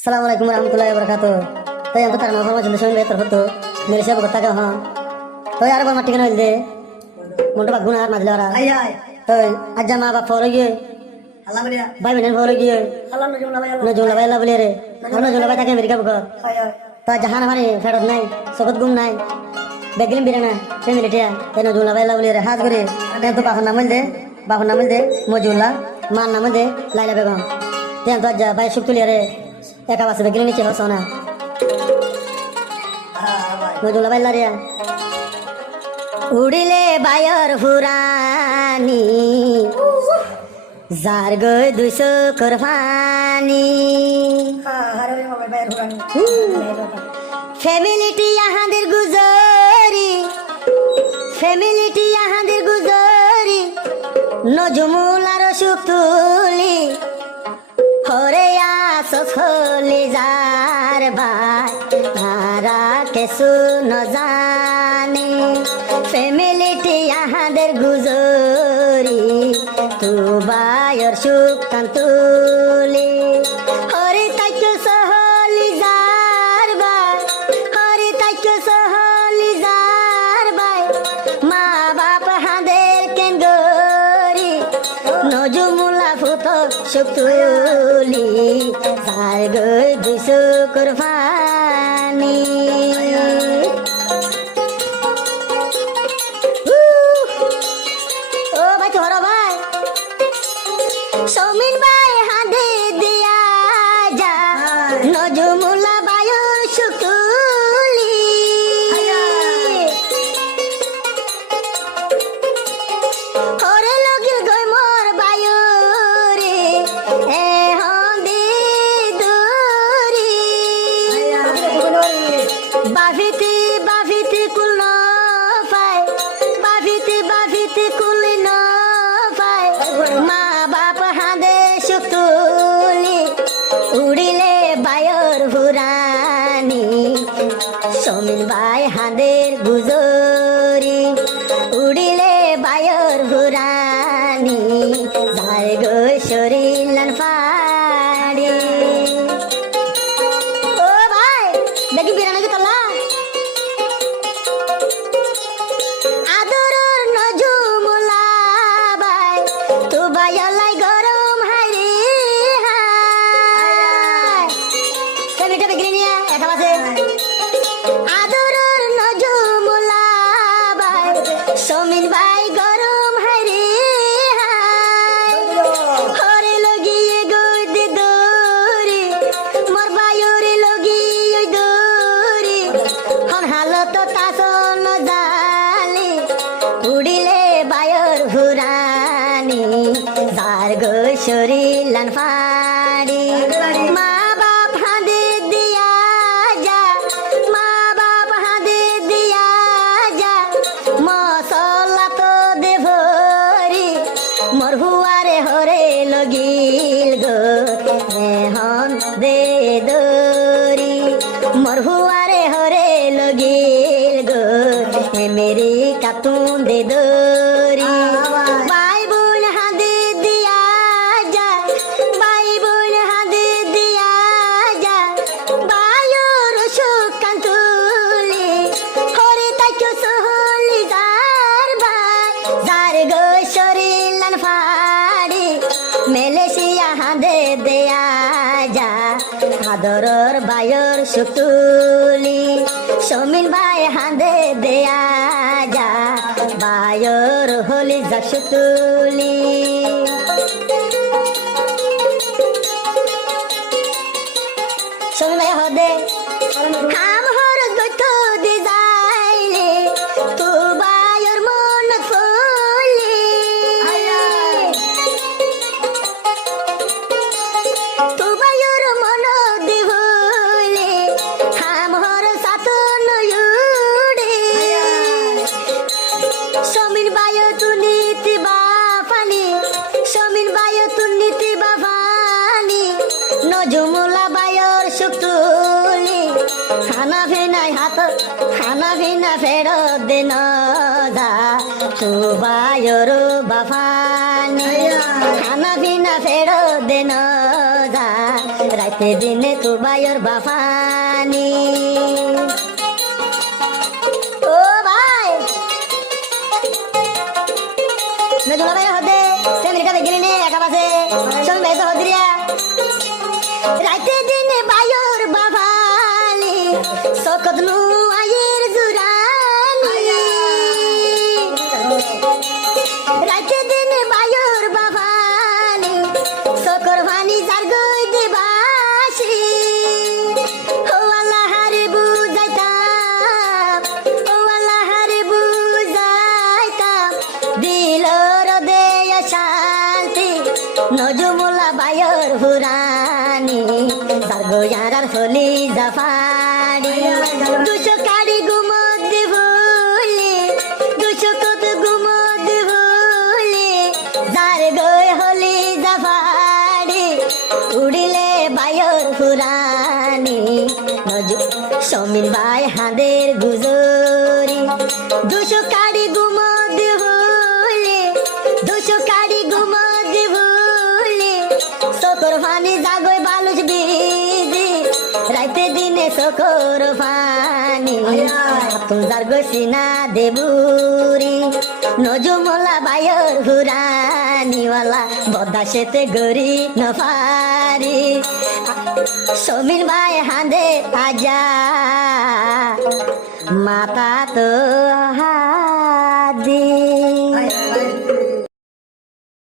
Assalamualaikum warahmatullahi wabarakatuh. Tayo ang tatarang mga forma jundasyon better hoto. Mere siya bagata ka ha. Tayo arab matti kana hilde. Munta baguna ar majlara. Ay. Tayo ajja ma ba foro giye. Allah beliya. Bai benen foro giye. Allah no jumla bay No jumla bayla bole re. Arno jumla bay take Amerika buka. Ay. Ta jahan hamare fedot nai. Sokat gum nai. Beglim birana. Family tia. Tayo no jumla bayla bole re. Hat gore. Tayo to bahun namal de. Bahun namal de. Mojula. Man namal de. Laila begum. Tayo to ajja bai shuktuliya re. Eka basa beglim niche ho sona. নজুলা বাইলা রে উড়িলে বায়র ফুরানি যার গই 200 করফানি Harare mo bay huran. ফ্যামিলিটি আহাদের Gujri ফ্যামিলিটি আহাদের Gujri নজমুলার সুতুলি হরে আসলি যার ভাই তারা কেসু ন জানে ফ্যামিলিটি আহাদের গুজরি তু বায়র সুখ কান্তুলি হরে তাইক সহলি যার ভাই হরে তাইক সহলি যার ভাই মা বাপ হাদের কেন গরি নজমুলা ফুত সুতুলি যার গই 200 করফানি ও ভাই ছোড়ো ভাই সৌমিন ভাই হাঁদে দিয়া যা নজমুলা বায়ুর সুতুলি ওরে লগিল গই মোর বায়ুরে এ হন্দি দুরি বাফিতি বাফিতি কুল ন পায় বাফিতি কুল ন পায় মা বাপ হাঁদে সুতুলি উড়িলে বায়র হুরানি সমিল ভাই হাঁদের গুজরি উড়িলে বায়র হুরানি যার গই শরীলান ফাড়ি ও ভাই দেখি বিরানাকে তোলা আদরর নজুমুলা ভাই তু বায়লাই গরম হাইরে হাই কেমিটা বিক্রি নিয়া একা বাসে আদরর নজুমুলা ভাই সমিন ভাই গরম হাইরে হাই হরে লগিয়ে গই দে দরি মোর বায়ুরে লগিয়ে দরি হন হালত তাসন জালি উড়িলে বায়র হুরানি যার গই শরীলান ফাড়ি মা বাপ হাঁদে দিয়া যা মা বাপ হাঁদে দিয়া যা মশলা তো দে ভরি মোর হুয়ারে হরে লগিল গো হন দে দরি মোর হুয়ারে হরে লগিল গো মেরি কাতুন দে দরি বাই বোন হাঁদে দিয়া যা বাই বোন হাঁদে দিয়া যা বায়ুর সুখ কান্তুলি হরে তাইক সহলি যার ভাই যার গো শরীলান ফাড়ি মেলেশিয়া হাঁদে দেয়া যা আদরর বায়র সুতুলি সমিন ভাই হাঁদে দেয়া যা বায়র হলি যা সুতুলি সমিন ভাই হদে হাম হর গত দি যাইলে তু বায়র মন ফুলি তু বায়র মন দিহুলি হাম হর সাতন ইউডি সমিন বায় তু নীতি বাফানি সমিন বায় তু নীতি বাফানি নজমুলা বায়র সুতুলি খানা ভিনাই হাত খানা ভিনা ফেরত দে ন যা তু বায়র বাফানি খানা ভিনা ফেরত দে ন যা রাত রাতে দিনে তো বাইর বাফানি ও ভাই নজুলা ভাই হদে ফ্যামিলিটা বেগিনি নে একা পাশে সঙ্গে ভাই তো হদিরিয়া রাতে দিনে বাইর বাফানি সকত নু আয়ের জুরানি রাতে দিনে বাইর বাফানি সকর ভানি যার গই দেবাসি ও আল্লাহ রে বুঝাইতাম ও আল্লাহ রে বুঝাইতাম দিল হৃদে শান্তি নজমুলা বাইর হুরানি যার গোয়ার হলি জাফারি দুশো কাড়ি গুমদ ভুলি দুশো কত গুমদ ভুলি যার গই হলি জাফারি উড়িলে বাইর হুরানি সমীর ভাই হাঁদের গুজরি দুশো কাড়ি গুমদ ভুলি দুশো কাড়ি গুমদ ভুলি সকর ফানি জাগই বালুচ বিজি রাইতে দিনে সকর ফানি তুম যার গসিনা দেবুরি নজমলা বাইর হুরানিওয়ালা বদাসেতে গরি নফারি সমীর ভাই হাঁদে আজা মাতা তো হা